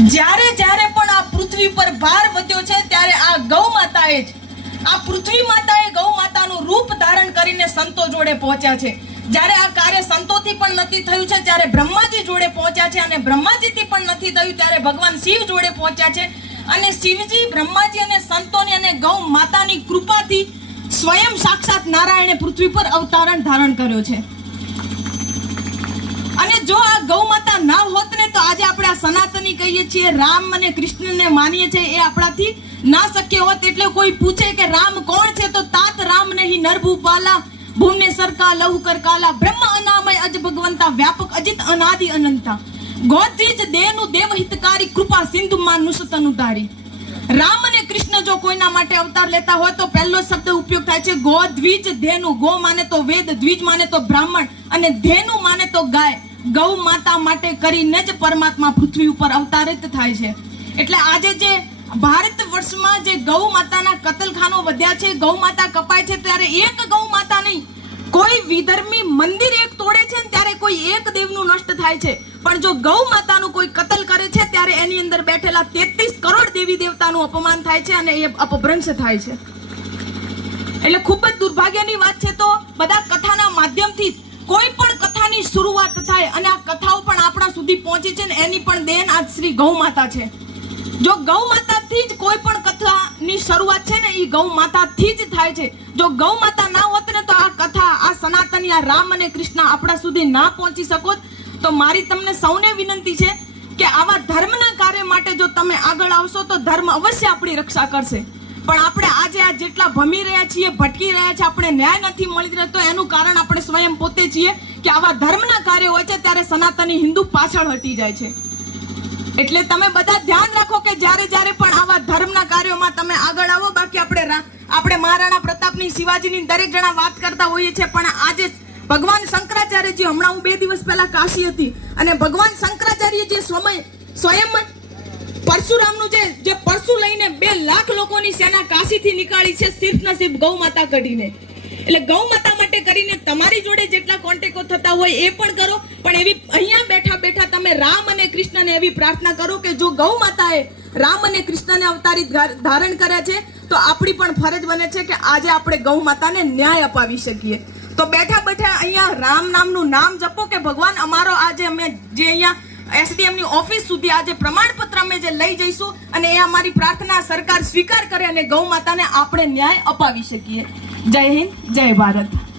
જ્યારે જ્યારે પણ આ પૃથ્વી પર ભાર વધ્યો છે ત્યારે આ ગૌ માતાએ જ આ પૃથ્વી માતાએ ગૌ માતાનું રૂપ ધારણ કરીને સંતો જોડે પહોંચ્યા છે। જ્યારે આ કાર્ય સંતોથી પણ નથી થયું છે ત્યારે બ્રહ્માજી જોડે પહોંચ્યા છે અને બ્રહ્માજીથી પણ નથી થયું ત્યારે ભગવાન શિવ જોડે પહોંચ્યા છે અને શિવજી બ્રહ્માજી અને સંતોની અને ગૌ માતાની કૃપાથી સ્વયં સાક્ષાત નારાયણે પૃથ્વી પર અવતારણ ધારણ કર્યો છે। અને જો આ ગૌ માતા ના હોત ને તો આજે આપણે આ સનાતની કહીએ છીએ, રામ અને કૃષ્ણને માનીએ છીએ, એ આપણાથી ના શક્ય હોત। એટલે કોઈ પૂછે કે રામ કોણ છે તો तात राम नहीं नरभूपाला भुवनेश्वर का लहु कर काला ब्रह्म अनामय अज भगवंता व्यापक अजित अनादि अनंता गोदीज देनु देव हितकारी कृपा सिंधु मानुष तनुधारी। राम અને કૃષ્ણ જો કોઈના માટે અવતાર લેતા હોય તો પહેલો શબ્દ ઉપયોગ થાય છે ગોદ્વિજ ધેનુ। ગો માને તો વેદ, દ્વિજ માને તો બ્રાહ્મણ અને ધેનુ માને તો ગાય। ગૌ માતા માટે કરીને જ પરમાત્મા પૃથ્વી ઉપર અવતારિત થાય છે। એટલે આજે જે ભારત વર્ષમાં જે ગૌ માતાના કતલખાનો વધ્યા છે, ગૌ માતા કપાય છે, ત્યારે એક ગૌ માતા નહીં, કોઈ વિધર્મી મંદિર એક તોડે છે ને ત્યારે કોઈ એક દેવનું નષ્ટ થાય છે, પણ જો ગૌ માતાનું કોઈ કતલ કરે છે ત્યારે એની અંદર બેઠેલા 33 કરોડ દેવી દેવતાનું અપમાન થાય છે અને એ અપભ્રંશ થાય છે। એટલે ખૂબ જ દુર્ભાગ્યની વાત છે। તો બધા કથાના માધ્યમથી કોઈ પણ કથાની શરૂઆત થાય અને આ કથાઓ પણ આપણા સુધી પહોંચે છે ને એની પણ દેન આજ શ્રી ગૌ માતા છે। જો ગૌ માતાથી જ કોઈ પણ કથાની શરૂઆત છે ને એ ગૌ માતાથી જ થાય છે। જો ગૌ માતા ના હોત ને તો આ કથા, આ સનાતની, આ રામ અને કૃષ્ણ આપણા સુધી ના પહોંચી શકો। તો મારી તમને સૌને વિનંતી છે કે આવા ધર્મના કાર્ય માટે જો તમે આગળ આવશો તો ધર્મ અવશ્ય આપણી રક્ષા કરશે। પણ આપણે આજે આ જેટલા ભમી રહ્યા છીએ, ભટકી રહ્યા છે, આપણે ન્યાય નથી મળી રહ્યો, તો એનું કારણ આપણે સ્વયં પોતે છીએ કે આવા ધર્મના કાર્ય હોય છે ત્યારે સનાતની હિન્દુ પાછળ હટી જાય છે। એટલે તમે બધા ધ્યાન રાખો કે જ્યારે જ્યારે પણ આવા ધર્મના કાર્યોમાં તમે આગળ આવો। બાકી આપણે મહારાણા પ્રતાપની, શિવાજીની દરેક જણા વાત કરતા હોઈએ છીએ, પણ આજે ભગવાન શંકરાચાર્યજી, હમણાં હું 2 દિવસ પહેલા કાશી હતી અને ભગવાન શંકરાચાર્ય જે સ્વયં પરશુરામનું જે પરશુ લઈને 2 લાખ લોકોની સેના કાશીથી નીકાળી છે, સિર્ફ ને સિર્ફ ગૌ માતા કઢીને। એટલે ગૌ માતા માટે કરીને તમારી જોડે જેટલા કોન્ટેક્ટો થતા હોય એ પણ કરો, પણ એવી અહીંયા બેઠા બેઠા તમે રામ અને કૃષ્ણને એવી પ્રાર્થના કરો કે જો ગૌ માતાએ રામ અને કૃષ્ણને અવતારિત ધારણ કર્યા છે તો આપણી પણ ફરજ બને છે કે આજે આપણે ગૌ માતાને ન્યાય અપાવી શકીએ। તો બેઠા બેઠા અહીંયા રામ નામનું નામ જપો કે ભગવાન અમારો આજે અમે જે અહીંયા SDM ની ઓફિસ સુધી આજે પ્રમાણપત્ર અમે જે લઈ જઈશું અને એ અમારી પ્રાર્થના સરકાર સ્વીકાર કરે અને ગૌ માતાને આપણે ન્યાય અપાવી શકીએ। જય હિન્દ, જય ભારત।